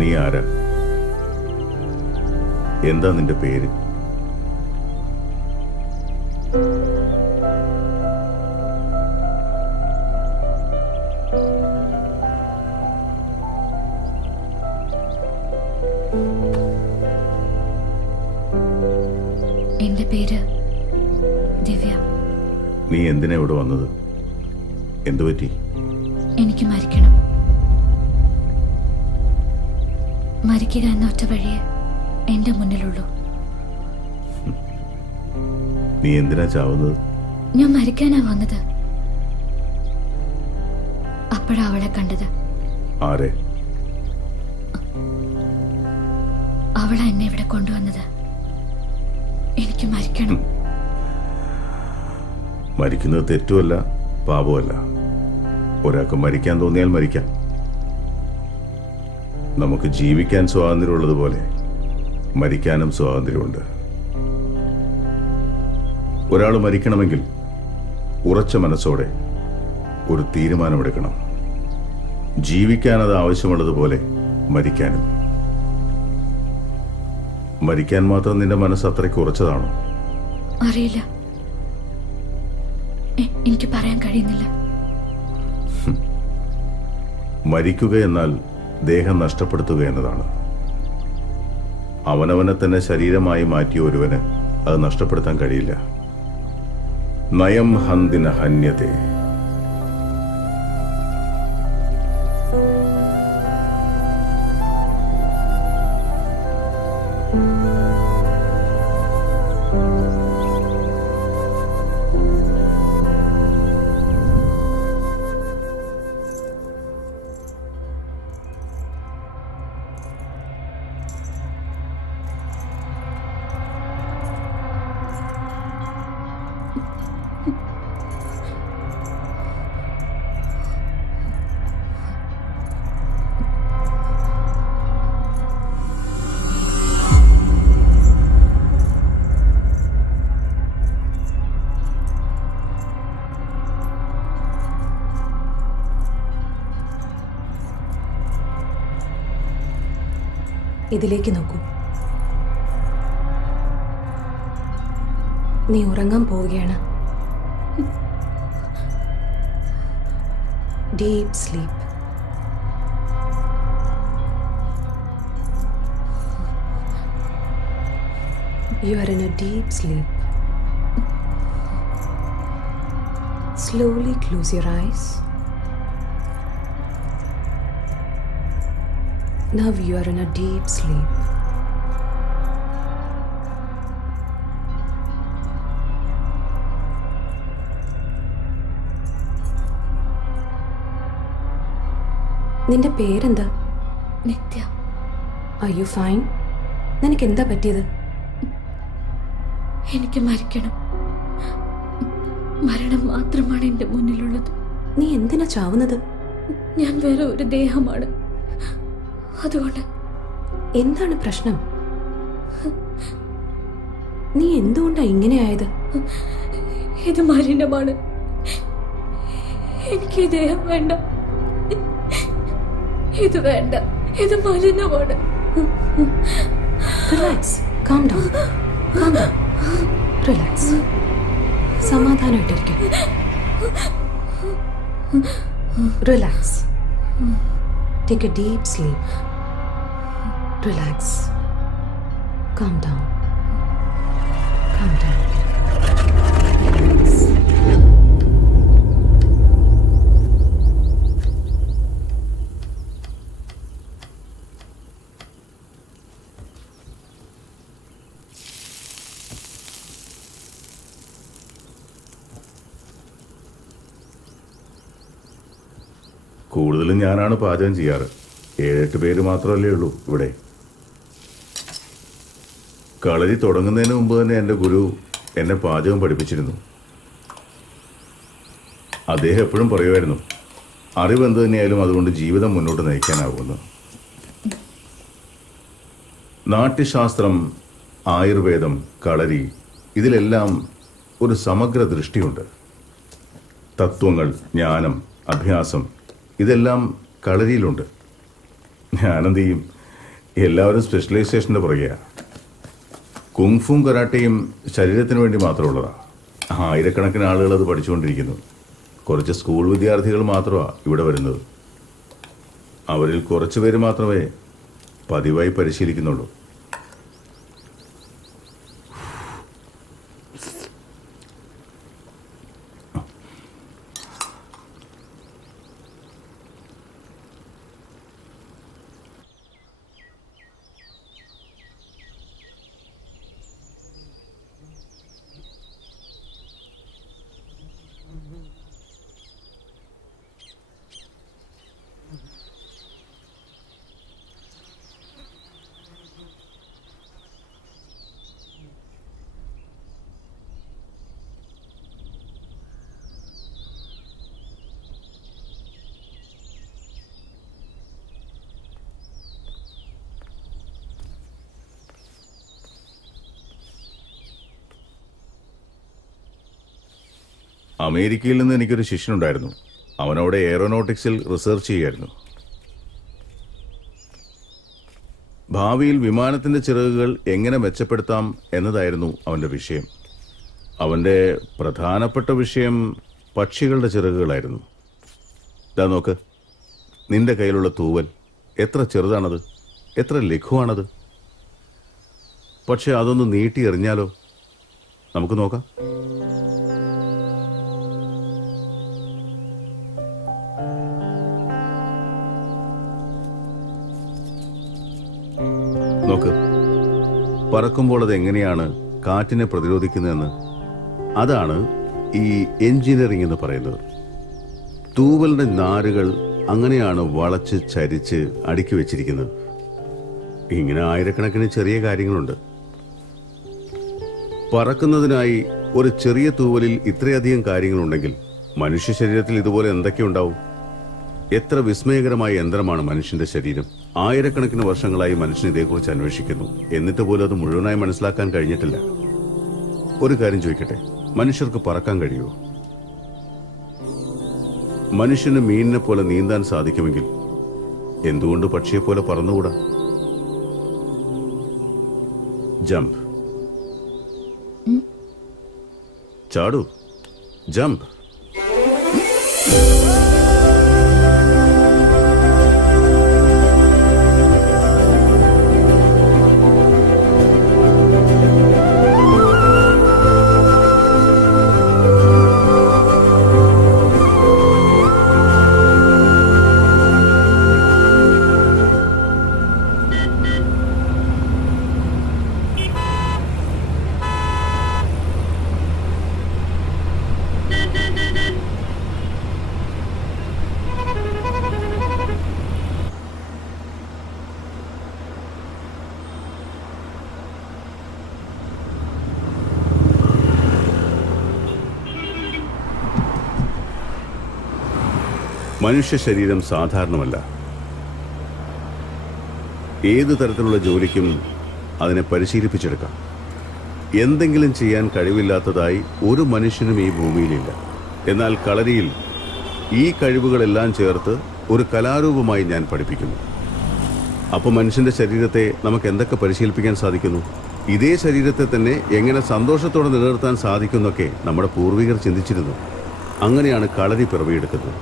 നീ ആരാ? എന്താ നിന്റെ പേര്? എന്റെ പേര് ദിവ്യ. നീ എന്തിനാ ഇവിടെ വന്നത്? എന്തു പറ്റി? എനിക്ക് മരിക്കണം. മരിക്കുക എന്ന ഒറ്റ വഴിയേ എന്റെ മുന്നിലുള്ളൂ. നീ എന്തിനാ ചാവുന്നത്? ഞാൻ മരിക്കാനാ വന്നത്. അപ്പോഴാ അവളെ കണ്ടത്. ആരെ? അവളാ എന്നെ ഇവിടെ കൊണ്ടുവന്നത്. എനിക്ക് മരിക്കണം. മരിക്കുന്നത് തെറ്റുമല്ല, പാപമല്ല. ഒരാൾക്ക് മരിക്കാൻ തോന്നിയാൽ മരിക്കാം. നമുക്ക് ജീവിക്കാൻ സ്വാതന്ത്ര്യമുള്ളതുപോലെ മരിക്കാനും സ്വാതന്ത്ര്യമുണ്ട്. ഒരാൾ മരിക്കണമെങ്കിൽ ഉറച്ച മനസ്സോടെ ഒരു തീരുമാനമെടുക്കണം. ജീവിക്കാനത് ആവശ്യമുള്ളതുപോലെ മരിക്കാനും. മരിക്കാൻ മാത്രം നിന്റെ മനസ്സ് അത്രയ്ക്ക് ഉറച്ചതാണോ? അറിയില്ല, എനിക്ക് പറയാൻ കഴിയുന്നില്ല. മരിക്കുക എന്നാൽ ദേഹം നഷ്ടപ്പെടുത്തുക എന്നതാണ്. അവനവനെ തന്നെ ശരീരമായി മാറ്റിയ ഒരുവന് അത് നഷ്ടപ്പെടുത്താൻ കഴിയില്ല. നയം ഹന്തിന ഹന്യത്തെ. ഇതിലേക്ക് നോക്കൂ. നീ ഉറങ്ങാൻ പോവുകയാണ്. Deep sleep. You are in a deep sleep. Slowly close your eyes. Now you are in a deep sleep. നിന്റെ പേരെന്താ? നിത്യ. Are you fine? നിനക്ക് എന്താ പറ്റിയത്? എനിക്ക് മരിക്കണം. മരണം മാത്രമാണ് എന്റെ മുന്നിലുള്ളത്. നീ എന്തിനാ ചാവുന്നത്? ഞാൻ വേറെ ഒരു ദേഹമാണ്. അതുകൊണ്ട്. എന്താണ് പ്രശ്നം? നീ എന്തുകൊണ്ടാ ഇങ്ങനെയായത്? ഇത് മലിനമാണ്. എനിക്ക് ഈ ദേഹം വേണ്ട. ഇത് വേണ്ട. ഇത് മലിനമാണ്. Relax. Calm down. Calm down. Relax. സമാധാനമായിട്ടിരിക്കും. Relax. Take a deep sleep. Relax. Calm down. Calm down. Relax. കൂടുതലും ഞാനാണ് പാചകം ചെയ്യാറ്. 7-8 പേര് മാത്രമല്ലേ ഉള്ളൂ ഇവിടെ. കളരി തുടങ്ങുന്നതിന് മുമ്പ് തന്നെ എൻ്റെ ഗുരു എന്നെ പാചകം പഠിപ്പിച്ചിരുന്നു. അദ്ദേഹം എപ്പോഴും പറയുമായിരുന്നു, അറിവ് എന്ത് തന്നെയായാലും അതുകൊണ്ട് ജീവിതം മുന്നോട്ട് നയിക്കാനാവുമെന്ന്. നാട്യശാസ്ത്രം, ആയുർവേദം, കളരി, ഇതിലെല്ലാം ഒരു സമഗ്ര ദൃഷ്ടിയുണ്ട്. തത്വങ്ങൾ, ജ്ഞാനം, അഭ്യാസം, ഇതെല്ലാം കളരിയിലുണ്ട്. ഞാനെന്ത് ചെയ്യും? എല്ലാവരും സ്പെഷ്യലൈസേഷൻ്റെ പുറകെയാണ്. കുങ്ഫും കരാട്ടയും ശരീരത്തിന് വേണ്ടി മാത്രമുള്ളതാണ്. ആയിരക്കണക്കിന് ആളുകൾ അത് പഠിച്ചുകൊണ്ടിരിക്കുന്നു. കുറച്ച് സ്കൂൾ വിദ്യാർത്ഥികൾ മാത്രമാണ് ഇവിടെ വരുന്നത്. അവരിൽ കുറച്ച് പേര് മാത്രമേ പതിവായി പരിശീലിക്കുന്നുള്ളൂ. അമേരിക്കയിൽ നിന്ന് എനിക്കൊരു ശിഷ്യനുണ്ടായിരുന്നു. അവനവിടെ എയറോനോട്ടിക്സിൽ റിസർച്ച് ചെയ്യായിരുന്നു. ഭാവിയിൽ വിമാനത്തിൻ്റെ ചിറകുകൾ എങ്ങനെ മെച്ചപ്പെടുത്താം എന്നതായിരുന്നു അവൻ്റെ വിഷയം. അവൻ്റെ പ്രധാനപ്പെട്ട വിഷയം പക്ഷികളുടെ ചിറകുകളായിരുന്നു. ഇതാ നോക്ക്, നിന്റെ കയ്യിലുള്ള തൂവൽ എത്ര ചെറുതാണത്, എത്ര ലഘുവാണത്. പക്ഷെ അതൊന്ന് നീട്ടി എറിഞ്ഞാലോ? നമുക്ക് നോക്കാം. നോക്ക്, പറക്കുമ്പോൾ അത് എങ്ങനെയാണ് കാറ്റിനെ പ്രതിരോധിക്കുന്നതെന്ന്. അതാണ് ഈ എഞ്ചിനീയറിംഗ് എന്ന് പറയുന്നത്. തൂവലിന്റെ നാരുകൾ അങ്ങനെയാണ് വളച്ച് ചരിച്ച് അടുക്കി വെച്ചിരിക്കുന്നത്. ഇങ്ങനെ ആയിരക്കണക്കിന് ചെറിയ കാര്യങ്ങളുണ്ട്. പറക്കുന്നതിനായി ഒരു ചെറിയ തൂവലിൽ ഇത്രയധികം കാര്യങ്ങളുണ്ടെങ്കിൽ മനുഷ്യ ശരീരത്തിൽ ഇതുപോലെ എന്തൊക്കെ ഉണ്ടാവും? എത്ര വിസ്മയകരമായ യന്ത്രമാണ് മനുഷ്യന്റെ ശരീരം. ആയിരക്കണക്കിന് വർഷങ്ങളായി മനുഷ്യൻ ഇതേക്കുറിച്ച് അന്വേഷിക്കുന്നു. എന്നിട്ട് പോലും അത് മുഴുവനായി മനസ്സിലാക്കാൻ കഴിഞ്ഞിട്ടില്ല. ഒരു കാര്യം ചോദിക്കട്ടെ, മനുഷ്യർക്ക് പറക്കാൻ കഴിയുമോ? മനുഷ്യന് മീനിനെ പോലെ നീന്താൻ സാധിക്കുമെങ്കിൽ എന്തുകൊണ്ട് പക്ഷിയെ പോലെ പറന്നുകൂടാ? Jump, ചാടൂ, jump. മനുഷ്യ ശരീരം സാധാരണമല്ല. ഏതു തരത്തിലുള്ള ജോലിക്കും അതിനെ പരിശീലിപ്പിച്ചെടുക്കാം. എന്തെങ്കിലും ചെയ്യാൻ കഴിവില്ലാത്തതായി ഒരു മനുഷ്യനും ഈ ഭൂമിയിലില്ല. എന്നാൽ കളരിയിൽ ഈ കഴിവുകളെല്ലാം ചേർത്ത് ഒരു കലാരൂപമായി ഞാൻ പഠിപ്പിക്കുന്നു. അപ്പോൾ മനുഷ്യന്റെ ശരീരത്തെ നമുക്ക് എന്തൊക്കെ പരിശീലിപ്പിക്കാൻ സാധിക്കുന്നു? ഇതേ ശരീരത്തെ തന്നെ എങ്ങനെ സന്തോഷത്തോടെ നിലനിർത്താൻ സാധിക്കുന്നൊക്കെ നമ്മുടെ പൂർവികർ ചിന്തിച്ചിരുന്നു. അങ്ങനെയാണ് കളരി പിറവിയെടുക്കുന്നത്.